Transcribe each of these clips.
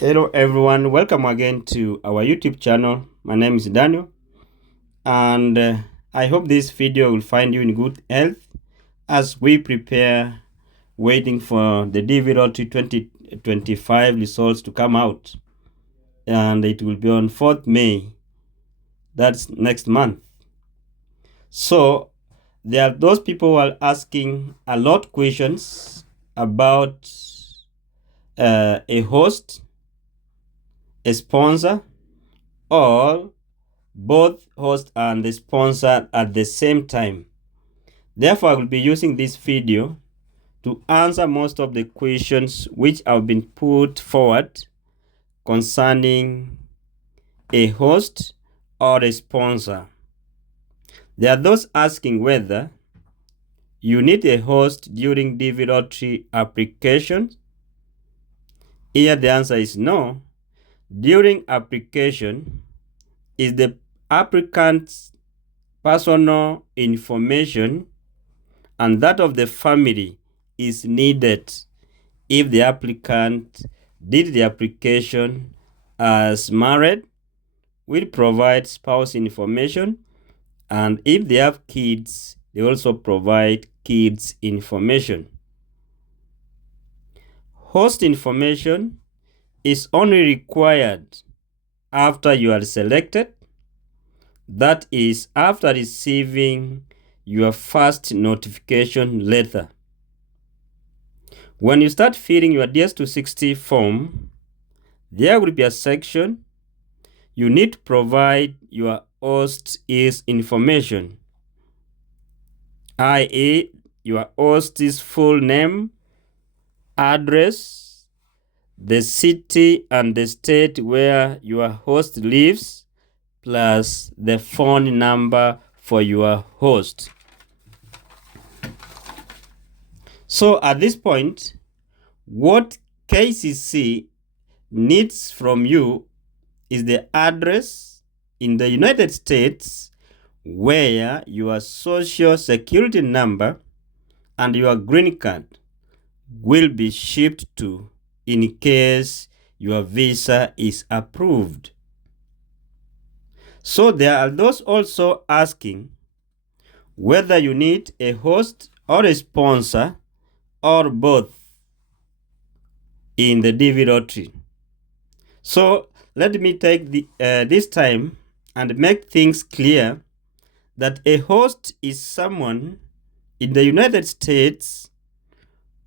Hello everyone, welcome again to our YouTube channel. My name is Daniel and I hope this video will find you in good health as we prepare waiting for the DV Lottery 2025 results to come out, and it will be on 4th May, that's next month. So there are those people who are asking a lot of questions about a host, a sponsor, or both host and the sponsor at the same time. Therefore, I will be using this video to answer most of the questions which have been put forward concerning a host or a sponsor. There are those asking whether you need a host during DV Lottery application. Here the answer is no. During application, is the applicant's personal information and that of the family is needed if the applicant did the application as married. Will provide spouse information, and if they have kids, they also provide kids information. Host information is only required after you are selected, that is after receiving your first notification letter. When you start filling your DS260 form, there will be a section you need to provide your host's information, i.e. your host's full name, address, the city and the state where your host lives, plus the phone number for your host. So at this point, what KCC needs from you is the address in the United States where your social security number and your green card will be shipped to in case your visa is approved. So there are those also asking whether you need a host or a sponsor or both in the DV Lottery. So let me take this time and make things clear that a host is someone in the United States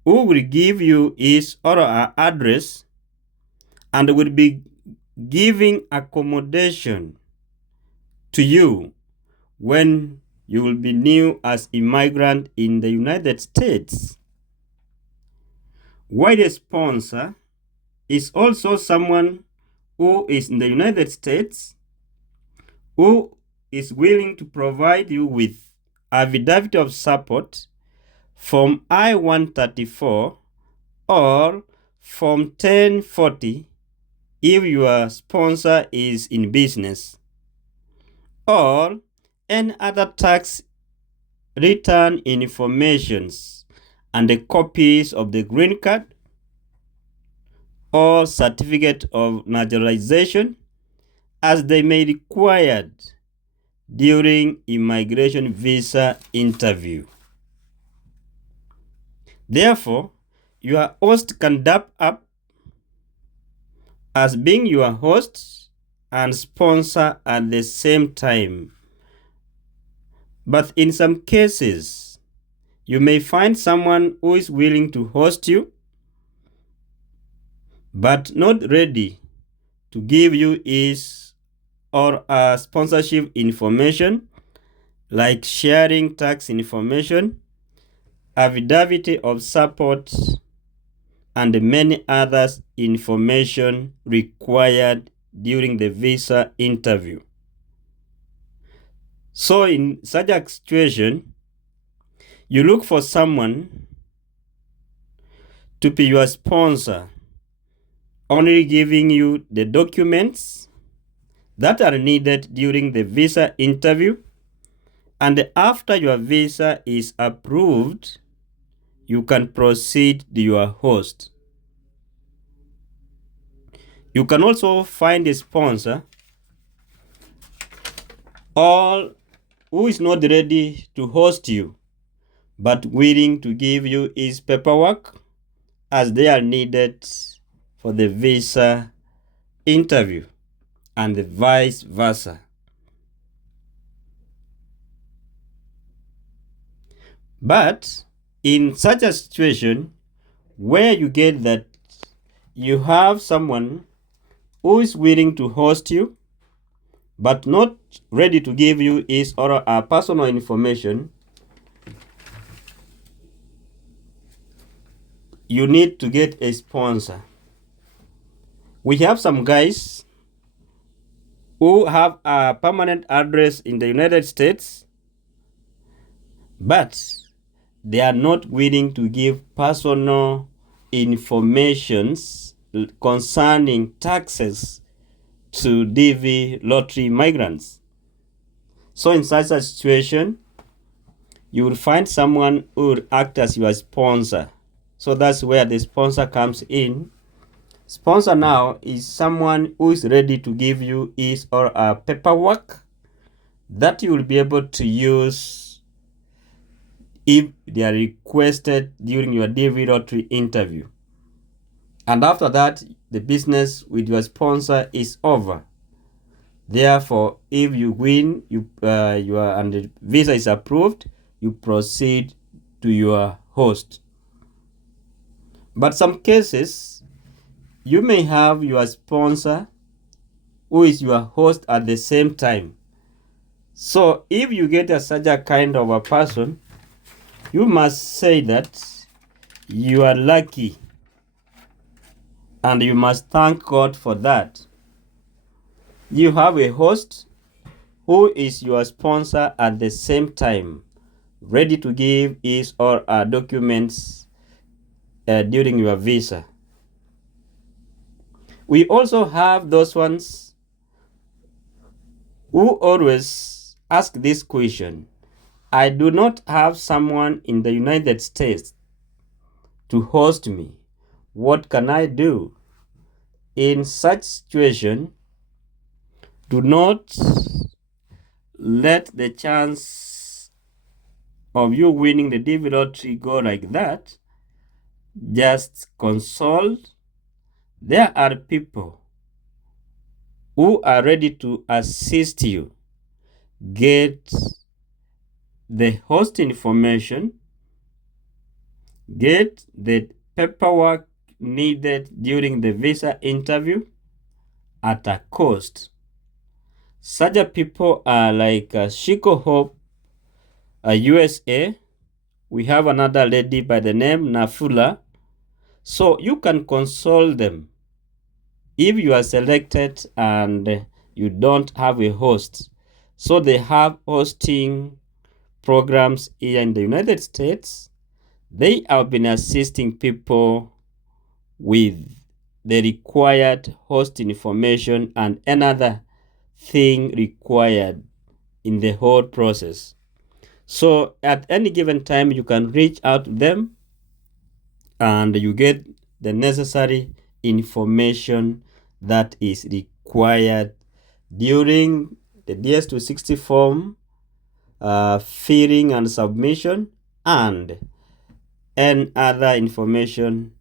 who will give you his or her address and will be giving accommodation to you when you will be new as immigrant in the United States. While a sponsor is also someone who is in the United States who is willing to provide you with affidavit of support, Form I-134 or Form 1040 if your sponsor is in business, or any other tax return informations and the copies of the green card or certificate of naturalization as they may be required during immigration visa interview. Therefore, your host can dap up as being your host and sponsor at the same time. But in some cases, you may find someone who is willing to host you but not ready to give you his or a sponsorship information like sharing tax information, affidavit of support, and many others information required during the visa interview. So in such a situation, you look for someone to be your sponsor, only giving you the documents that are needed during the visa interview, and after your visa is approved, you can proceed to your host. You can also find a sponsor or who is not ready to host you but willing to give you his paperwork as they are needed for the visa interview, and the vice versa. But in such a situation where you get that you have someone who is willing to host you but not ready to give you his or her personal information, you need to get a sponsor. We have some guys who have a permanent address in the United States, but they are not willing to give personal informations concerning taxes to DV lottery migrants. So in such a situation, you will find someone who will act as your sponsor. So that's where the sponsor comes in. Sponsor now is someone who is ready to give you his or her paperwork that you will be able to use if they are requested during your DV lottery interview. And after that, the business with your sponsor is over. Therefore, if you win, and the visa is approved, you proceed to your host. But some cases, you may have your sponsor who is your host at the same time. So if you get such a kind of a person, you must say that you are lucky and you must thank God for that. You have a host who is your sponsor at the same time, ready to give his or her documents during your visa. We also have those ones who always ask this question: I do not have someone in the United States to host me. What can I do? In such situation, do not let the chance of you winning the DV lottery go like that. Just consult. There are people who are ready to assist you. Get the host information, get the paperwork needed during the visa interview at a cost. Such people are like Shiko Hope, USA. We have another lady by the name Nafula. So you can console them. If you are selected and you don't have a host, so they have hosting programs here in the United States. They have been assisting people with the required host information and another thing required in the whole process. So at any given time, you can reach out to them and you get the necessary information that is required during the DS-260 form filling and submission, and any other information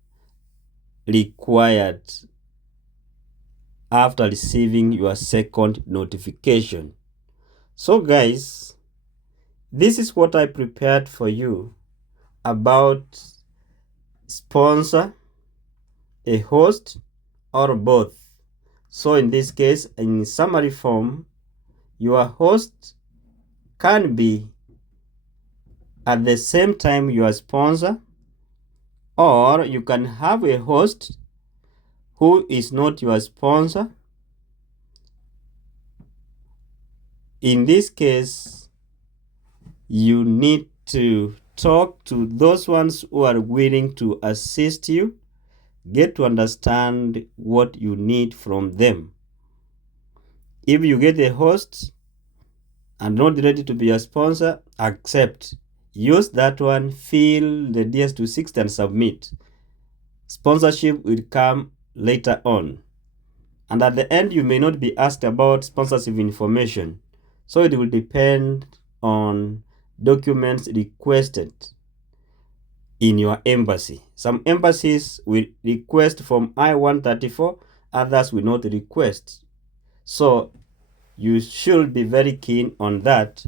required after receiving your second notification. So guys, this is what I prepared for you about sponsor, a host, or both. So in this case, in summary form, your host can be at the same time your sponsor, or you can have a host who is not your sponsor. In this case, you need to talk to those ones who are willing to assist you, get to understand what you need from them. If you get a host and not ready to be a sponsor, accept. Use that one, fill the DS-260 and submit. Sponsorship will come later on. And at the end, you may not be asked about sponsorship information. So it will depend on documents requested in your embassy. Some embassies will request from I-134, others will not request. So you should be very keen on that.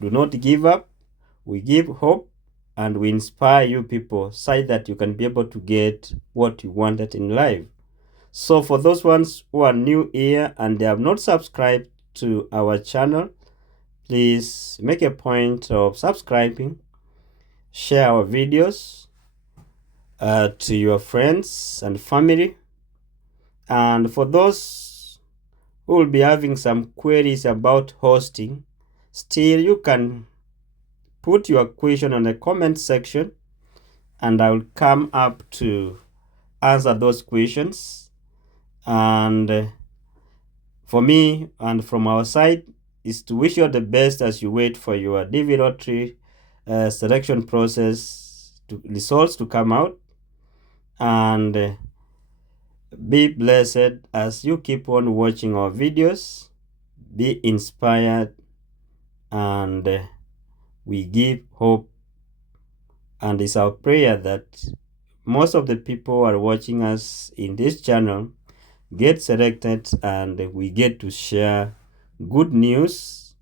Do not give up. We give hope and we inspire you people so that you can be able to get what you wanted in life. So for those ones who are new here and they have not subscribed to our channel, please make a point of subscribing, share our videos to your friends and family. And for those who will be having some queries about hosting, still you can put your question on the comment section and I will come up to answer those questions. And for me and from our side is to wish you the best as you wait for your DV lottery selection process results to come out. And be blessed as you keep on watching our videos. Be inspired, and we give hope. And it's our prayer that most of the people who are watching us in this channel get selected and we get to share good news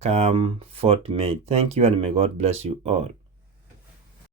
come 4th May. Thank you and may God bless you all.